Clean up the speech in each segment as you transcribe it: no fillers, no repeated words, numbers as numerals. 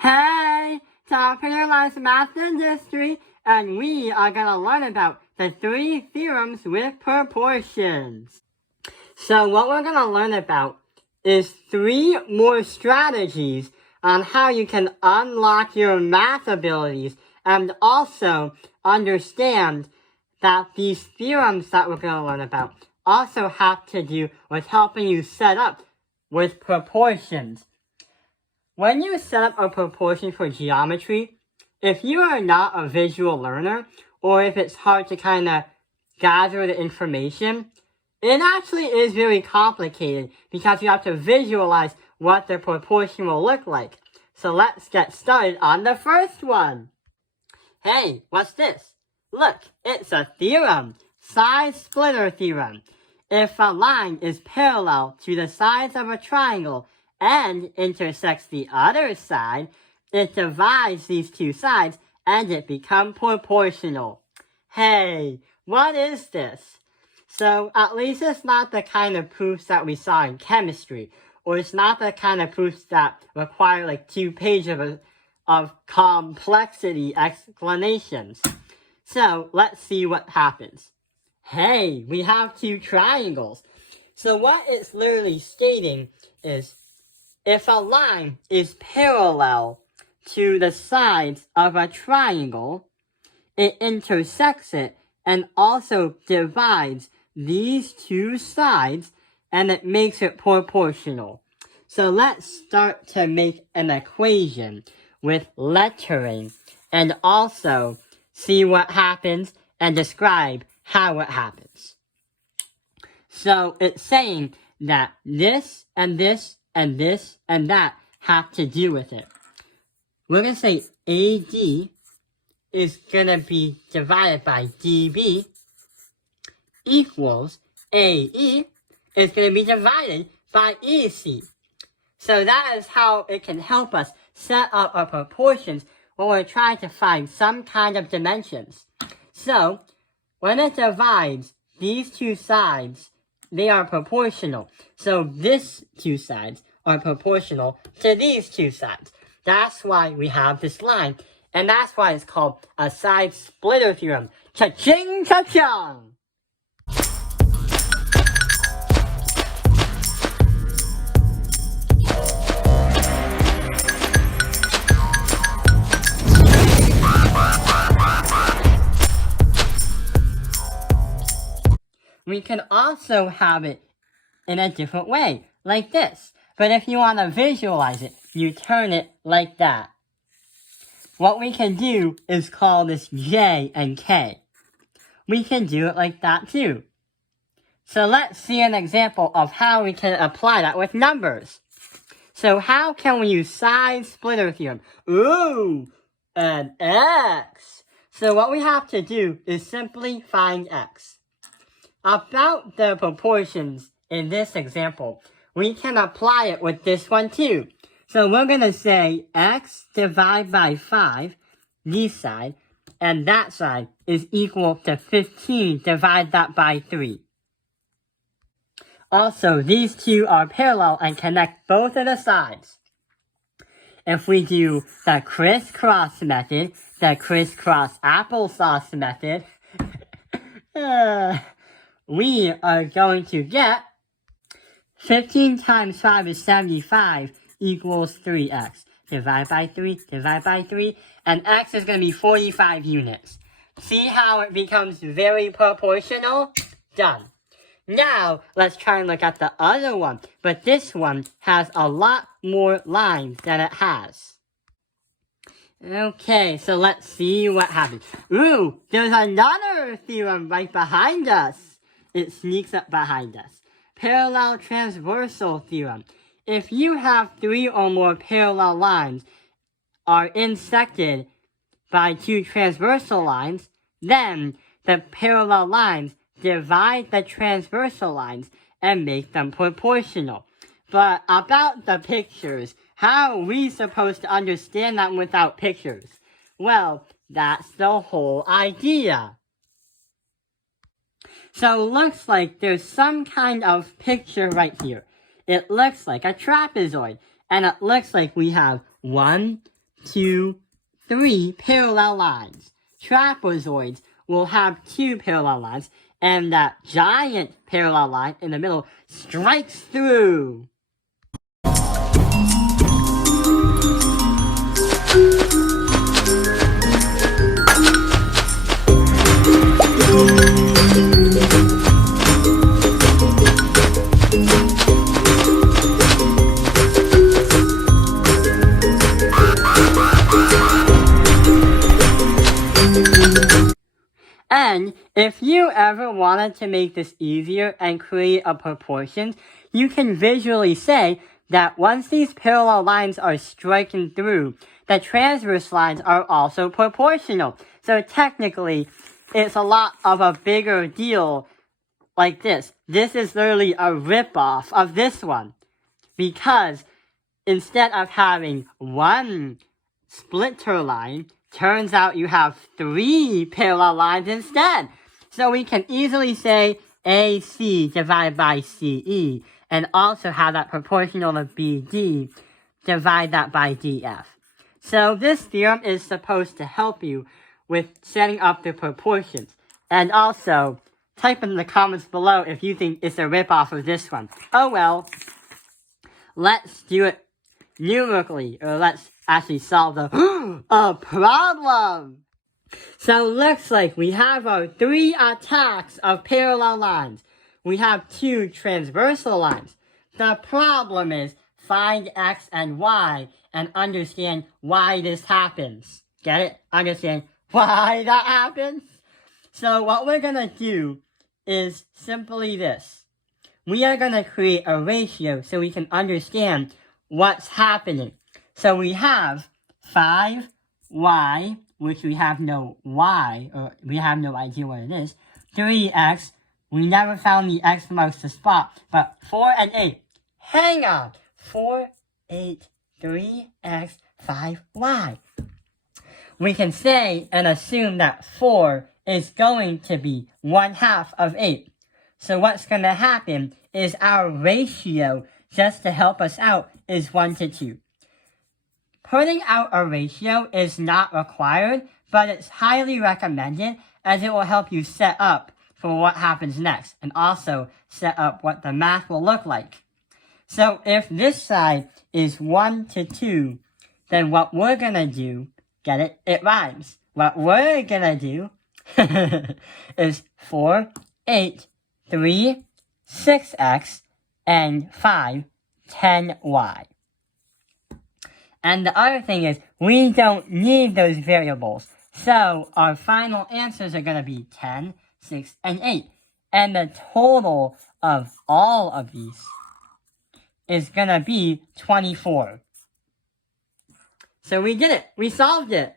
Hey, top of your life's math and history, and we are going to learn about the 3 theorems with proportions. So what we're going to learn about is 3 more strategies on how you can unlock your math abilities and also understand that these theorems that we're going to learn about also have to do with helping you set up with proportions. When you set up a proportion for geometry, if you are not a visual learner, or if it's hard to kind of gather the information, it actually is very complicated because you have to visualize what the proportion will look like. So let's get started on the first one. Hey, what's this? Look, it's a theorem, side splitter theorem. If a line is parallel to the sides of a triangle and intersects the other side, it divides these 2 sides and it becomes proportional. Hey, what is this? So at least it's not the kind of proofs that we saw in chemistry, or it's not the kind of proofs that require like 2 pages of complexity explanations. So let's see what happens. Hey, we have 2 triangles. So what it's literally stating is, if a line is parallel to the sides of a triangle, it intersects it and also divides these 2 sides, and it makes it proportional. So let's start to make an equation with lettering and also see what happens and describe how it happens. So it's saying that this and this and this and that have to do with it. We're going to say AD is going to be divided by DB equals AE is going to be divided by EC. So that is how it can help us set up our proportions when we're trying to find some kind of dimensions. So when it divides these 2 sides, they are proportional. So these 2 sides are proportional to these 2 sides. That's why we have this line. And that's why it's called a side splitter theorem. Cha-ching, cha-ching! We can also have it in a different way, like this. But if you want to visualize it, you turn it like that. What we can do is call this J and K. We can do it like that too. So let's see an example of how we can apply that with numbers. So how can we use side splitter theorem? Ooh, an X. So what we have to do is simply find X. About the proportions in this example, we can apply it with this one too. So we're going to say X divided by 5, this side, and that side is equal to 15 divided that by 3. Also, these 2 are parallel and connect both of the sides. If we do the crisscross method, the crisscross applesauce method, we are going to get 15 times 5 is 75 equals 3x. Divide by 3, divide by 3, and x is going to be 45 units. See how it becomes very proportional? Done. Now, let's try and look at the other one, but this one has a lot more lines than it has. Okay, so let's see what happens. Ooh, there's another theorem right behind us. It sneaks up behind us. Parallel transversal theorem. If you have 3 or more parallel lines are intersected by 2 transversal lines, then the parallel lines divide the transversal lines and make them proportional. But about the pictures, how are we supposed to understand that without pictures? Well, that's the whole idea. So it looks like there's some kind of picture right here. It looks like a trapezoid, and it looks like we have 1, 2, 3 parallel lines. Trapezoids will have 2 parallel lines, and that giant parallel line in the middle strikes through. And if you ever wanted to make this easier and create a proportion, you can visually say that once these parallel lines are striking through, the transverse lines are also proportional. So technically, it's a lot of a bigger deal like this. This is literally a ripoff of this one. Because instead of having one splitter line, turns out you have 3 parallel lines instead. So we can easily say AC divided by CE, and also have that proportional to BD, divide that by DF. So this theorem is supposed to help you with setting up the proportions. And also, type in the comments below if you think it's a ripoff of this one. Oh well, let's do it numerically, or let's actually solve the a problem. So looks like we have our 3 attacks of parallel lines. We have 2 transversal lines. The problem is find x and y and understand why this happens. Get it? Understand why that happens? So what we're gonna do is simply this. We are gonna create a ratio so we can understand what's happening. So we have 5y, which we have no y, or we have no idea what it is. 3x, we never found the x marks the spot, but 4 and 8. Hang on! 4, 8, 3x, 5y. We can say and assume that 4 is going to be 1/2 of 8. So what's going to happen is our ratio, just to help us out, is 1 to 2. Putting out a ratio is not required, but it's highly recommended as it will help you set up for what happens next, and also set up what the math will look like. So if this side is 1 to 2, then what we're gonna do, get it? It rhymes. What we're gonna do is 4, 8, 3, 6x, and 5, 10y. And the other thing is, we don't need those variables. So our final answers are going to be 10, 6, and 8. And the total of all of these is going to be 24. So we did it. We solved it.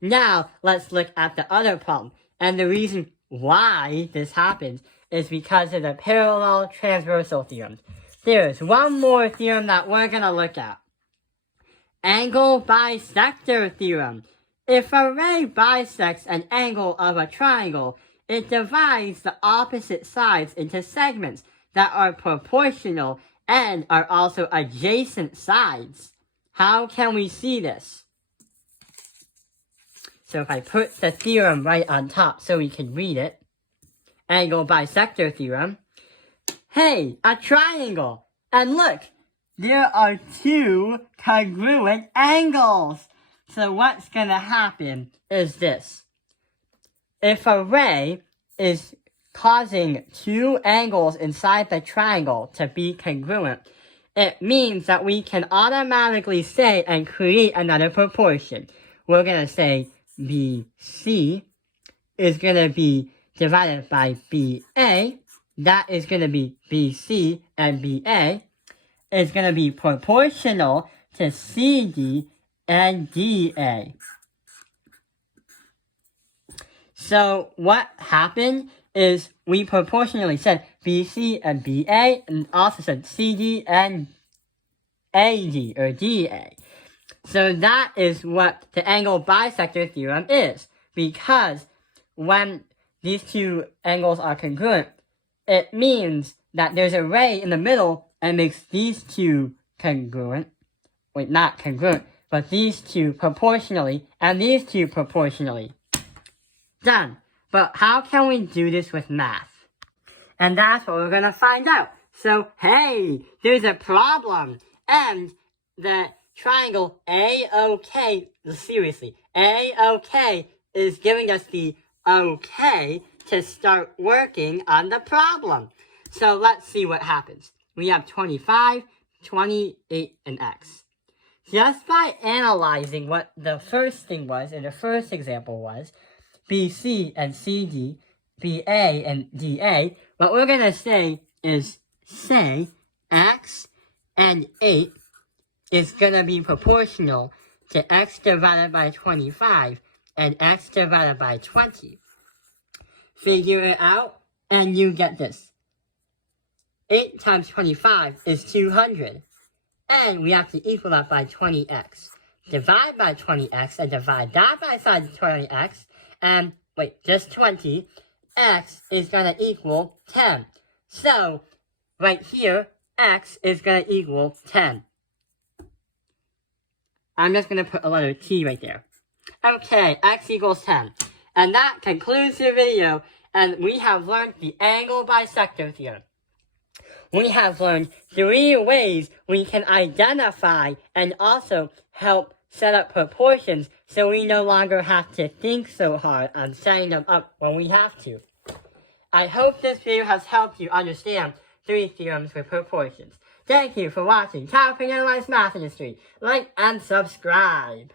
Now, let's look at the other problem. And the reason why this happens is because of the parallel transversal theorem. There's one more theorem that we're going to look at. Angle bisector theorem. If a ray bisects an angle of a triangle, it divides the opposite sides into segments that are proportional and are also adjacent sides. How can we see this? So if I put the theorem right on top so we can read it. Angle bisector theorem. Hey, a triangle! And look! There are 2 congruent angles. So what's going to happen is this. If a ray is causing 2 angles inside the triangle to be congruent, it means that we can automatically say and create another proportion. We're going to say BC is going to be divided by BA. That is going to be BC, and BA is going to be proportional to CD and DA. So what happened is we proportionally said BC and BA, and also said CD and AD, or DA. So that is what the angle bisector theorem is. Because when these 2 angles are congruent, it means that there's a ray in the middle and makes these 2 congruent. Wait, not congruent, but these two proportionally, and these two proportionally. Done. But how can we do this with math? And that's what we're gonna find out. So, hey, there's a problem. And the triangle AOK, seriously, AOK is giving us the okay to start working on the problem. So let's see what happens. We have 25, 28, and x. Just by analyzing what the first thing was, in the first example was, BC and CD, BA and DA, what we're going to say is, say, x and 8 is going to be proportional to x divided by 25 and x divided by 20. Figure it out, and you get this. 8 times 25 is 200. And we have to equal that by 20x. Divide by 20x, and divide that by 20x, and, wait, just 20. X is going to equal 10. So, right here, x is going to equal 10. I'm just going to put a letter T right there. Okay, x equals 10. And that concludes the video, and we have learned the angle bisector theorem. We have learned 3 ways we can identify and also help set up proportions so we no longer have to think so hard on setting them up when we have to. I hope this video has helped you understand 3 theorems with proportions. Thank you for watching How Can You Analyze Math Industry. Like and subscribe.